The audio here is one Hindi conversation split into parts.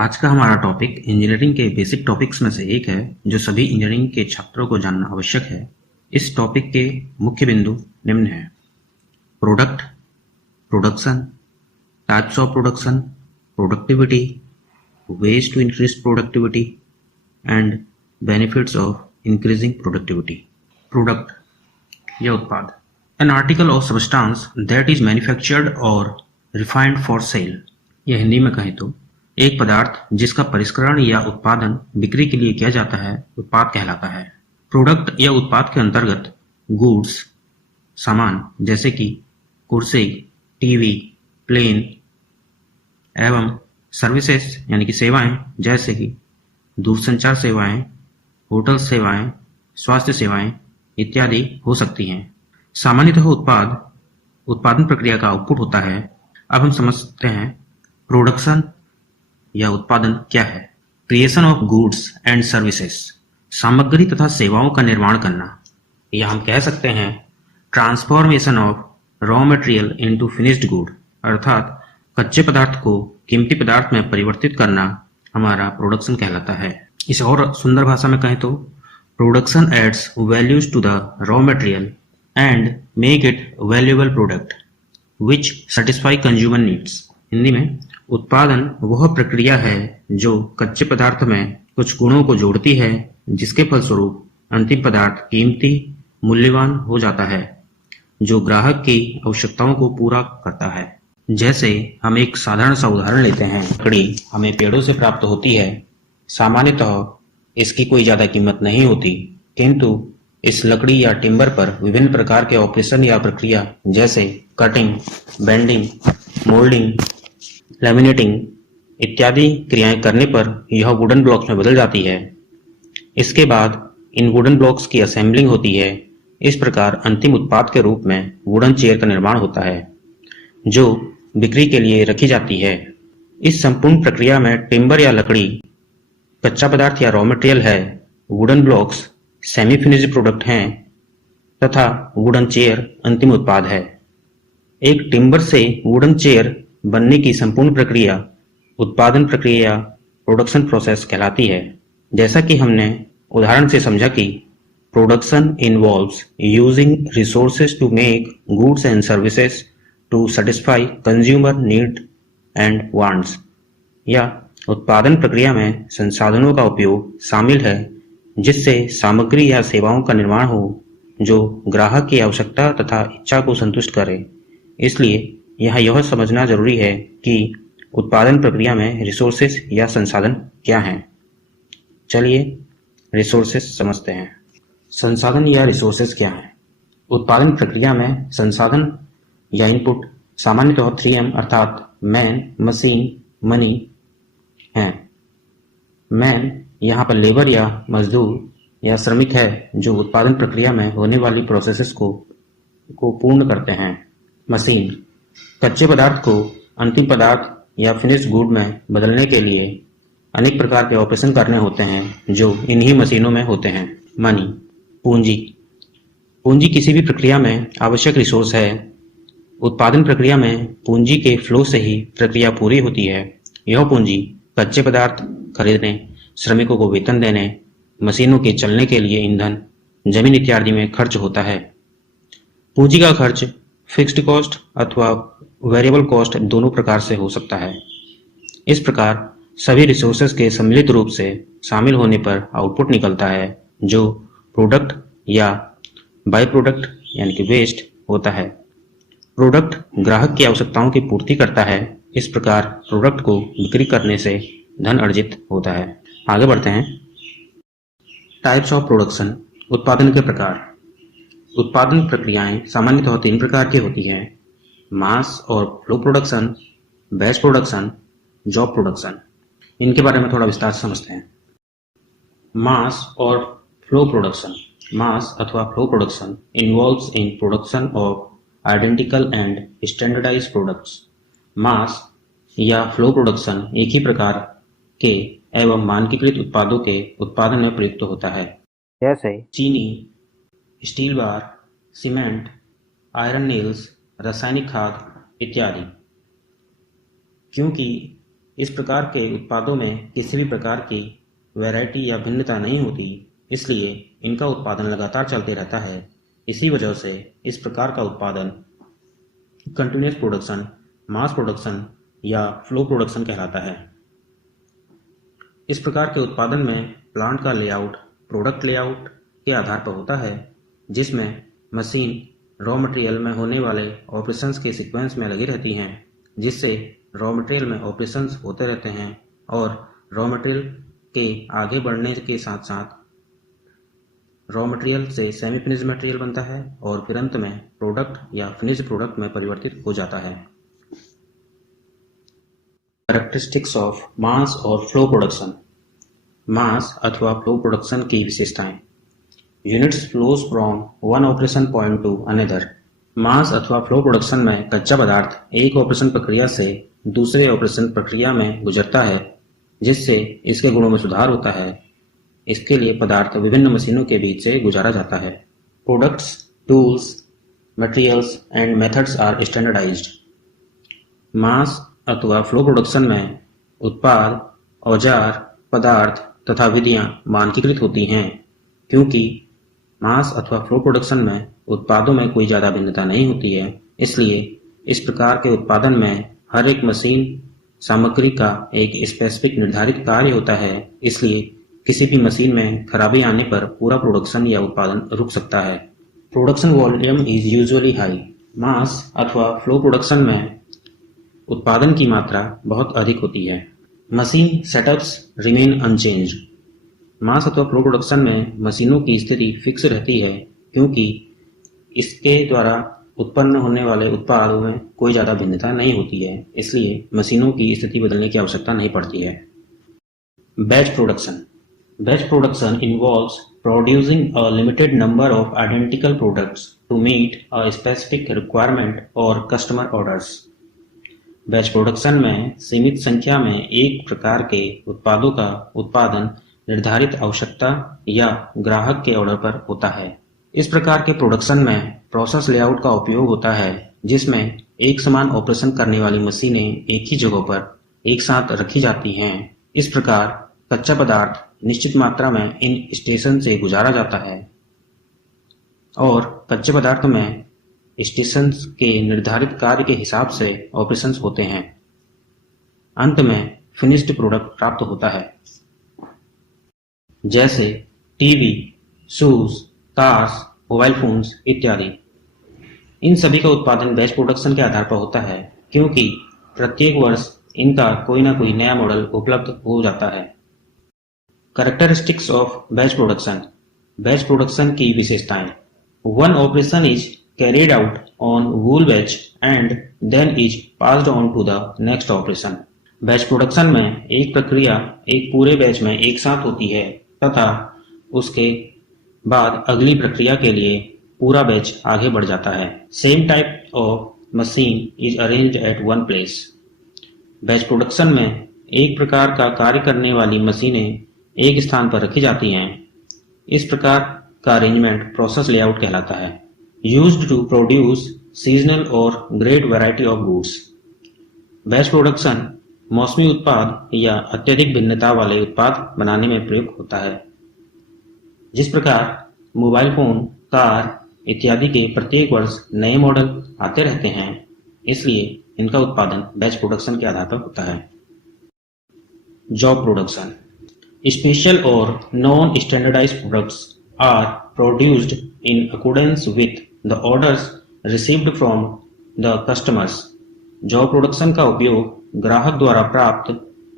आज का हमारा टॉपिक इंजीनियरिंग के बेसिक टॉपिक्स में से एक है जो सभी इंजीनियरिंग के छात्रों को जानना आवश्यक है। इस टॉपिक के मुख्य बिंदु निम्न हैं: product, production, types of production, productivity, ways to increase productivity, and benefits of increasing productivity. Product या उत्पाद, an article or substance that is manufactured or refined for sale. या हिंदी में कहें तो एक पदार्थ जिसका परिष्करण या उत्पादन बिक्री के लिए किया जाता है उत्पाद कहलाता है। प्रोडक्ट या उत्पाद के अंतर्गत गुड्स सामान जैसे कि कुर्सी, टीवी, प्लेन एवं सर्विसेज यानी कि सेवाएं जैसे कि दूरसंचार सेवाएं, होटल सेवाएं, स्वास्थ्य सेवाएं इत्यादि हो सकती हैं। सामान्यतः उत्पादन प्रक्रिया का आउटपुट होता है। अब हम समझते हैं प्रोडक्शन या उत्पादन क्या है। Creation of goods and services, सामग्री तथा सेवाओं का निर्माण करना, या हम कह सकते हैं transformation of raw material into finished good, अर्थात कच्चे पदार्थ को कीमती पदार्थ में परिवर्तित करना हमारा प्रोडक्शन कहलाता है। इसे और सुंदर भाषा में कहें तो production adds values to the raw material and make it valuable product which satisfy consumer needs. Hindi में उत्पादन वह प्रक्रिया है जो कच्चे पदार्थ में कुछ गुणों को जोड़ती है जिसके फलस्वरूप अंतिम पदार्थ कीमती मूल्यवान हो जाता है जो ग्राहक की आवश्यकताओं को पूरा करता है। जैसे हम एक साधारण सा उदाहरण लेते हैं, लकड़ी हमें पेड़ों से प्राप्त होती है। सामान्यतः इसकी कोई ज्यादा कीमत नहीं होती, किंतु इस लकड़ी या टिम्बर पर विभिन्न प्रकार के ऑपरेशन या प्रक्रिया जैसे कटिंग, बेंडिंग, मोल्डिंग, लैमिनेटिंग इत्यादि क्रियाएं करने पर यह वुडन ब्लॉक्स में बदल जाती है। इसके बाद इन वुडन ब्लॉक्स की असेंबलिंग होती है। इस प्रकार अंतिम उत्पाद के रूप में वुडन चेयर का निर्माण होता है जो बिक्री के लिए रखी जाती है। इस संपूर्ण प्रक्रिया में टिम्बर या लकड़ी कच्चा पदार्थ या रॉ मटेरियल है, wooden blocks semi finished product हैं तथा वुडन चेयर अंतिम उत्पाद है। एक टिम्बर से वुडन चेयर बनने की संपूर्ण प्रक्रिया उत्पादन प्रक्रिया प्रोडक्शन प्रोसेस कहलाती है। जैसा कि हमने उदाहरण से समझा कि production involves using resources to make goods and services to satisfy consumer need and wants, या उत्पादन प्रक्रिया में संसाधनों का उपयोग शामिल है जिससे सामग्री या सेवाओं का निर्माण हो जो ग्राहक की आवश्यकता तथा इच्छा को संतुष्ट करे। इसलिए यहाँ यह समझना जरूरी है कि उत्पादन प्रक्रिया में रिसोर्सेज या संसाधन क्या हैं। चलिए रिसोर्सेज समझते हैं। संसाधन या रिसोर्सेज क्या हैं? उत्पादन प्रक्रिया में संसाधन या इनपुट सामान्यतः 3M अर्थात मैन, मशीन, मनी हैं। मैन यहाँ पर लेबर या मजदूर या श्रमिक है जो उत्पादन प्रक्रिया में होने वाली प्रोसेसेस को पूर्ण करते हैं। मशीन कच्चे पदार्थ को अंतिम पदार्थ या फिनिश्ड गुड में बदलने के लिए अनेक प्रकार के ऑपरेशन करने होते हैं जो इन्हीं मशीनों में होते हैं। मनी पूंजी किसी भी प्रक्रिया में आवश्यक रिसोर्स है। उत्पादन प्रक्रिया में पूंजी के फ्लो से ही प्रक्रिया पूरी होती है। यह पूंजी कच्चे पदार्थ खरीदने, श्रमिकों को वेतन देने, मशीनों के चलने के लिए ईंधन, जमीन इत्यादि में खर्च होता है। पूंजी का खर्च फिक्स्ड कॉस्ट अथवा वेरिएबल कॉस्ट दोनों प्रकार से हो सकता है। इस प्रकार सभी रिसोर्सेज के सम्मिलित रूप से शामिल होने पर आउटपुट निकलता है जो प्रोडक्ट या बाय प्रोडक्ट यानी कि वेस्ट होता है। प्रोडक्ट ग्राहक की आवश्यकताओं की पूर्ति करता है। इस प्रकार प्रोडक्ट को बिक्री करने से धन अर्जित होता है। आगे बढ़ते हैं। टाइप्स ऑफ प्रोडक्शन, उत्पादन के प्रकार। उत्पादन प्रक्रियाएं सामान्यतः 3 प्रकार की होती हैं: मास और flow production, batch production, job production. इनके बारे में थोड़ा विस्तार से समझते हैं। मास और फ्लो प्रोडक्शन। मास अथवा flow production involves in production of identical and standardised products. Mass या फ्लो प्रोडक्शन एक ही प्रकार के एवं मानकीकृत उत्पादों के उत्पादन में प्रयुक्त होता है, जैसे चीनी, steel bar, cement, iron nails, रासायनिक खाद इत्यादि। क्योंकि इस प्रकार के उत्पादों में किसी भी प्रकार की वैरायटी या भिन्नता नहीं होती, इसलिए इनका उत्पादन लगातार चलते रहता है। इसी वजह से इस प्रकार का उत्पादन कंटिन्यूअस प्रोडक्शन, मास प्रोडक्शन या फ्लो प्रोडक्शन कहलाता है। इस प्रकार के उत्पादन में प्लांट का लेआउट प्रोडक्ट लेआउट के आधार पर होता है, जिसमें मशीन रॉ मटेरियल में होने वाले ऑपरेशंस के सीक्वेंस में लगी रहती हैं, जिससे रॉ मटेरियल में ऑपरेशंस होते रहते हैं और रॉ मटेरियल के आगे बढ़ने के साथ साथ रॉ मटेरियल से सेमी फिनिश मटेरियल बनता है और फिर अंत में प्रोडक्ट या फिनिश प्रोडक्ट में परिवर्तित हो जाता है। कैरेक्टरिस्टिक्स ऑफ मास और फ्लो प्रोडक्शन। मास अथवा फ्लो प्रोडक्शन की विशेषताएं। Units flows from one operation point to another. Mass अथवा फ्लो प्रोडक्शन में कच्चा पदार्थ एक ऑपरेशन प्रक्रिया से दूसरे ऑपरेशन प्रक्रिया में गुजरता है, जिससे इसके गुणों में सुधार होता है। इसके लिए पदार्थ विभिन्न मशीनों के बीच से गुजारा जाता है। Products, tools, materials and methods are standardised. Mass अथवा फ्लो प्रोडक्शन में उत्पाद, औजार, पदार्थ तथा विधियां मानकीकृत होती हैं। क्योंकि मास अथवा फ्लो प्रोडक्शन में उत्पादों में कोई ज़्यादा भिन्नता नहीं होती है, इसलिए इस प्रकार के उत्पादन में हर एक मशीन सामग्री का एक स्पेसिफिक निर्धारित कार्य होता है। इसलिए किसी भी मशीन में खराबी आने पर पूरा प्रोडक्शन या उत्पादन रुक सकता है। Production volume is usually high. Mass अथवा फ्लो प्रोडक्शन में उत्पादन की मात्रा बहुत अधिक होती है। Machine setups remain unchanged. Mass अथवा फ्लो प्रोडक्शन में मशीनों की स्थिति फिक्स रहती है, क्योंकि इसके द्वारा उत्पन्न होने वाले उत्पादों में कोई ज़्यादा भिन्नता नहीं होती है, इसलिए मशीनों की स्थिति बदलने की आवश्यकता नहीं पड़ती है। Batch production. Batch production involves producing a limited number of identical products to meet a specific requirement और कस्टमर ऑर्डर्स। बैच प्रोडक्शन में सीमित संख्या में एक प्रकार के उत्पादों का उत्पादन निर्धारित आवश्यकता या ग्राहक के ऑर्डर पर होता है। इस प्रकार के प्रोडक्शन में प्रोसेस लेआउट का उपयोग होता है, जिसमें एक समान ऑपरेशन करने वाली मशीनें एक ही जगह पर एक साथ रखी जाती हैं। इस प्रकार कच्चा पदार्थ निश्चित मात्रा में इन स्टेशन से गुजारा जाता है और कच्चे पदार्थ में स्टेशन के निर्धारित कार्य के हिसाब से ऑपरेशंस होते हैं। अंत में फिनिश्ड प्रोडक्ट प्राप्त होता है, जैसे TV, shoes, cars, mobile phones इत्यादि। इन सभी का उत्पादन बैच प्रोडक्शन के आधार पर होता है, क्योंकि प्रत्येक वर्ष इनका कोई ना कोई नया मॉडल उपलब्ध हो जाता है। Characteristics of batch production. Batch production की विशेषताएं। One operation is carried out on wool batch and then is passed on to the next operation. Batch production में एक प्रक्रिया एक पूरे बैच में एक साथ होती है तथा उसके बाद अगली प्रक्रिया के लिए पूरा बैच आगे बढ़ जाता है। Same type of machine is arranged at one place. Batch production में एक प्रकार का कार्य करने वाली मशीनें एक स्थान पर रखी जाती हैं। इस प्रकार का अरेंजमेंट प्रोसेस लेआउट कहलाता है। Used to produce seasonal or great variety of goods. Batch production मौसमी उत्पाद या अत्यधिक भिन्नता वाले उत्पाद बनाने में प्रयोग होता है। जिस प्रकार मोबाइल फोन, कार इत्यादि के प्रत्येक वर्ष नए मॉडल आते रहते हैं, इसलिए इनका उत्पादन बैच प्रोडक्शन के आधार पर होता है। Job production. स्पेशल और non standardized products are produced in accordance with the orders received from the customers. Job production का उपयोग ग्राहक द्वारा प्राप्त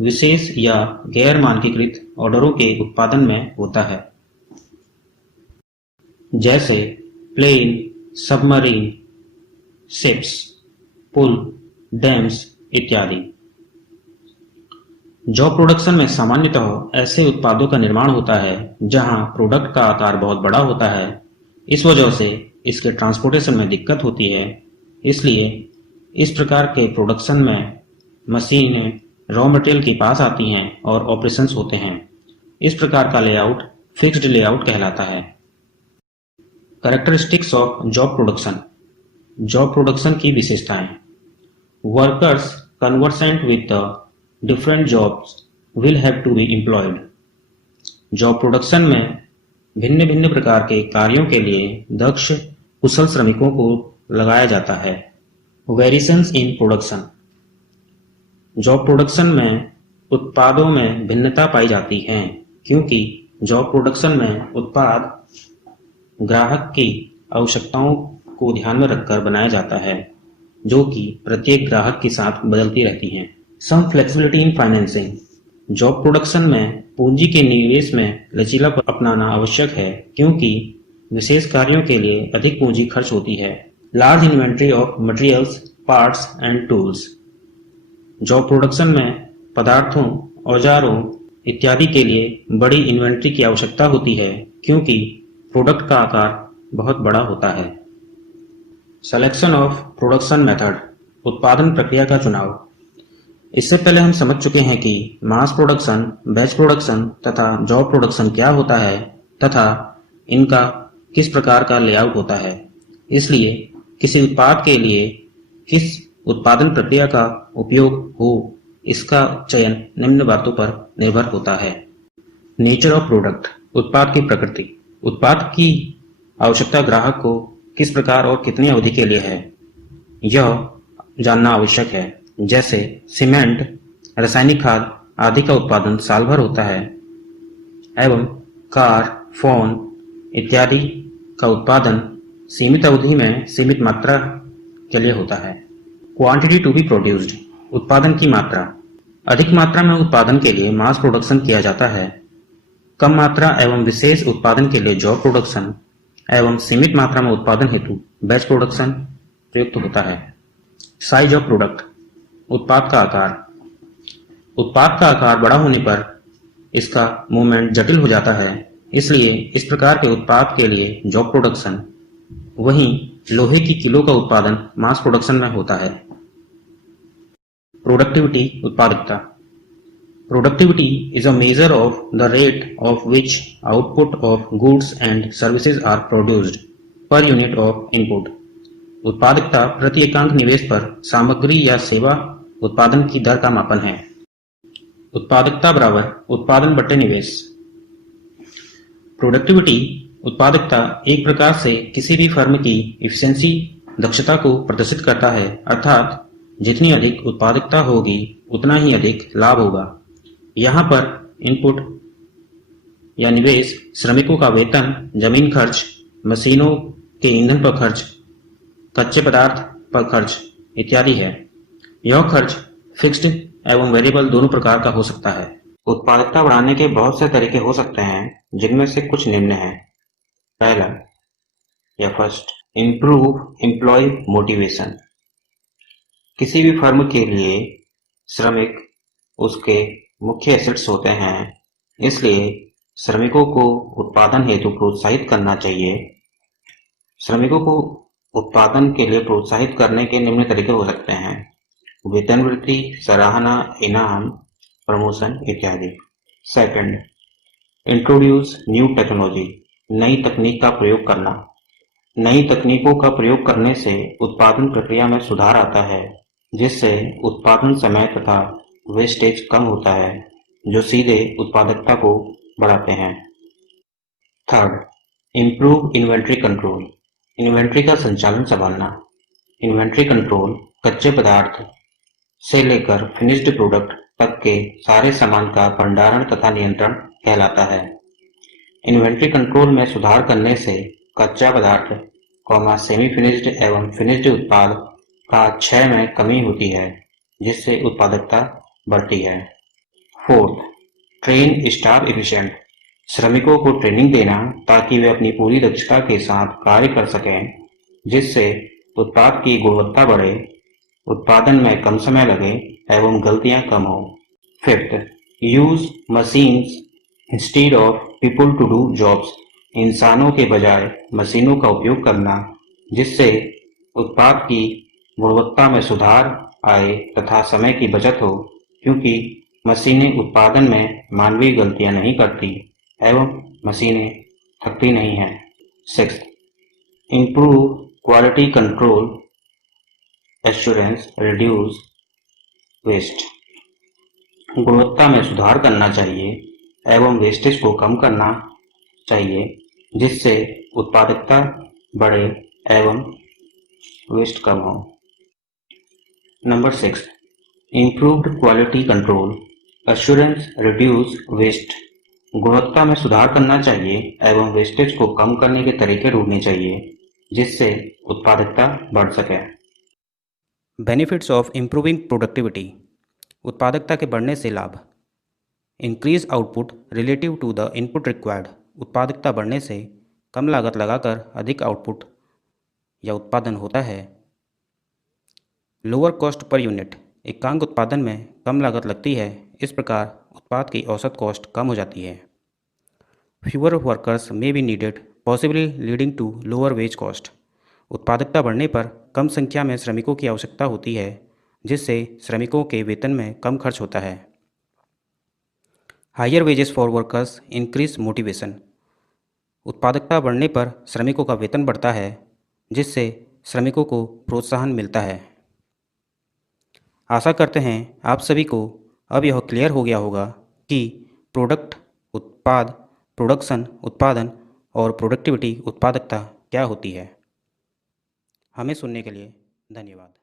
विशेष या गैर मानकीकृत ऑर्डरों के उत्पादन में होता है, जैसे प्लेन, सबमरीन, शिप्स, पुल, डैम्स इत्यादि। जॉब प्रोडक्शन में सामान्यतः ऐसे उत्पादों का निर्माण होता है जहां प्रोडक्ट का आकार बहुत बड़ा होता है। इस वजह से इसके ट्रांसपोर्टेशन में दिक्कत होती है, इसलिए इस प्रकार के प्रोडक्शन में मशीनें रॉ मटेरियल के पास आती हैं और ऑपरेशंस होते हैं। इस प्रकार का लेआउट फिक्स्ड लेआउट कहलाता है। Characteristics of job production. Job production की विशेषताएं। Workers conversant with the different jobs will have to be employed. Job production में भिन्न भिन्न प्रकार के कार्यों के लिए दक्ष कुशल श्रमिकों को लगाया जाता है। Variations in production. Job production में उत्पादों में भिन्नता पाई जाती है क्योंकि जॉब प्रोडक्शन में उत्पाद ग्राहक की आवश्यकताओं को ध्यान में रखकर बनाया जाता है जो कि प्रत्येक ग्राहक के साथ बदलती रहती हैं। Some flexibility in financing. Job production में पूंजी के निवेश में लचीलापन अपनाना आवश्यक है क्योंकि विशेष कार्यों के लिए अधिक पूंजी खर्च होती है। Large inventory of materials, parts and tools. Job production में पदार्थों, औजारों इत्यादि के लिए बड़ी इन्वेंट्री की आवश्यकता होती है क्योंकि प्रोडक्ट का आकार बहुत बड़ा होता है। Selection of production method. उत्पादन प्रक्रिया का चुनाव। इससे पहले हम समझ चुके हैं कि मास प्रोडक्शन, बैच प्रोडक्शन तथा जॉब प्रोडक्शन क्या होता है तथा इनका किस प्रकार का लेआउट होता है। इसलिए किसी उत्पाद के लिए किस उत्पादन प्रक्रिया का उपयोग हो इसका चयन निम्न बातों पर निर्भर होता है। Nature of product. उत्पाद की प्रकृति। उत्पाद की आवश्यकता ग्राहक को किस प्रकार और कितनी अवधि के लिए है यह जानना आवश्यक है। जैसे सीमेंट, रासायनिक खाद आदि का उत्पादन साल भर होता है एवं कार, फोन इत्यादि का उत्पादन सीमित अवधि में सीमित मात्रा के लिए होता है। Quantity to be produced. उत्पादन की मात्रा। अधिक मात्रा में उत्पादन के लिए मास प्रोडक्शन किया जाता है। कम मात्रा एवं विशेष उत्पादन के लिए जॉब प्रोडक्शन एवं सीमित मात्रा में उत्पादन हेतु बैच प्रोडक्शन प्रयुक्त होता है। Size of product. उत्पाद का आकार। उत्पाद का आकार बड़ा होने पर इसका मूवमेंट जटिल हो जाता है, इसलिए इस प्रकार के उत्पाद के लिए जॉब प्रोडक्शन, वहीं लोहे की किलो का उत्पादन मास प्रोडक्शन में होता है। प्रोडक्टिविटी, उत्पादकता। Productivity is a measure of the rate of which output of goods and services are produced per unit of input. उत्पादकता प्रति एकांक निवेश पर सामग्री या सेवा उत्पादन की दर का मापन है। उत्पादकता बराबर उत्पादन बटे निवेश। प्रोडक्टिविटी, उत्पादकता एक प्रकार से किसी भी फर्म की इफिशिएंसी, दक्षता को प्रदर्शित करता है, अर्थात जितनी अधिक उत्पादकता होगी उतना ही अधिक लाभ होगा। यहाँ पर इनपुट या निवेश श्रमिकों का वेतन, जमीन खर्च, मशीनों के ईंधन पर खर्च, कच्चे पदार्थ पर खर्च इत्यादि है। यह खर्च फिक्स्ड एवं वेरिएबल दोनों प्रकार का हो सकता है। उत्पादकता बढ़ाने के बहुत से तरीके हो सकते हैं जिनमें से कुछ निम्न हैं। पहला या फर्स्ट, इम्प्रूव एम्प्लॉय मोटिवेशन। किसी भी फर्म के लिए श्रमिक उसके मुख्य एसेट्स होते हैं, इसलिए श्रमिकों को उत्पादन हेतु प्रोत्साहित करना चाहिए। श्रमिकों को उत्पादन के लिए प्रोत्साहित करने के निम्न तरीके हो सकते हैं: वेतन वृद्धि, सराहना, इनाम, प्रमोशन इत्यादि। Second, introduce new technology. नई तकनीक का प्रयोग करना। नई तकनीकों का प्रयोग करने से उत्पादन प्रक्रिया में सुधार आता है, जिससे उत्पादन समय तथा वेस्टेज कम होता है, जो सीधे उत्पादकता को बढ़ाते हैं। Third, improve inventory control. Inventory का संचालन संभालना। इन्वेंट्री कंट्रोल कच्चे पदार्थ से लेकर फिनिश्ड प्रोडक्ट तक के सारे सामान का भंडारण तथा नियंत्रण कहलाता है। इन्वेंट्री कंट्रोल में सुधार करने से कच्चा पदार्थ, सेमी फिनिश्ड एवं फिनिश्ड उत्पाद का क्षय में कमी होती है, जिससे उत्पादकता बढ़ती है। Fourth, train staff efficient. श्रमिकों को ट्रेनिंग देना ताकि वे अपनी पूरी दक्षता के साथ कार्य कर सकें, जिससे उत्पाद की गुणवत्ता बढ़े, उत्पादन में कम समय लगे एवं गलतियां कम हो। Fifth, use machines instead of people to do jobs. इंसानों के बजाय मशीनों का उपयोग करना, जिससे उत्पाद की गुणवत्ता में सुधार आए तथा समय की बचत हो, क्योंकि मशीनें उत्पादन में मानवीय गलतियां नहीं करती एवं मशीनें थकती नहीं हैं। Sixth, improve quality control assurance, reduce waste. गुणवत्ता में सुधार करना चाहिए एवं वेस्टेज को कम करना चाहिए, जिससे उत्पादकता बढ़े एवं वेस्ट कम हो। Number 6, improved quality control assurance reduce waste. गुणवत्ता में सुधार करना चाहिए एवं वेस्टेज को कम करने के तरीके ढूंढने चाहिए, जिससे उत्पादकता बढ़ सके। Benefits of improving productivity. उत्पादकता के बढ़ने से लाभ। Increase output relative to the input required. उत्पादकता बढ़ने से कम लागत लगाकर अधिक आउटपुट या उत्पादन होता है। Lower cost per unit. एकांक उत्पादन में कम लागत लगती है, इस प्रकार उत्पाद की औसत कॉस्ट कम हो जाती है। Fewer workers may be needed, possibly leading to lower wage cost. उत्पादकता बढ़ने पर कम संख्या में श्रमिकों की आवश्यकता होती है, जिससे श्रमिकों के वेतन में कम खर्च होता है। Higher wages for workers increase motivation. उत्पादकता बढ़ने पर श्रमिकों का वेतन बढ़ता है, जिससे श्रमिकों को प्रोत्साहन मिलता है। आशा करते हैं आप सभी को अब यह क्लियर हो गया होगा कि प्रोडक्ट उत्पाद, प्रोडक्शन उत्पादन और प्रोडक्टिविटी उत्पादकता क्या होती है। हमें सुनने के लिए धन्यवाद।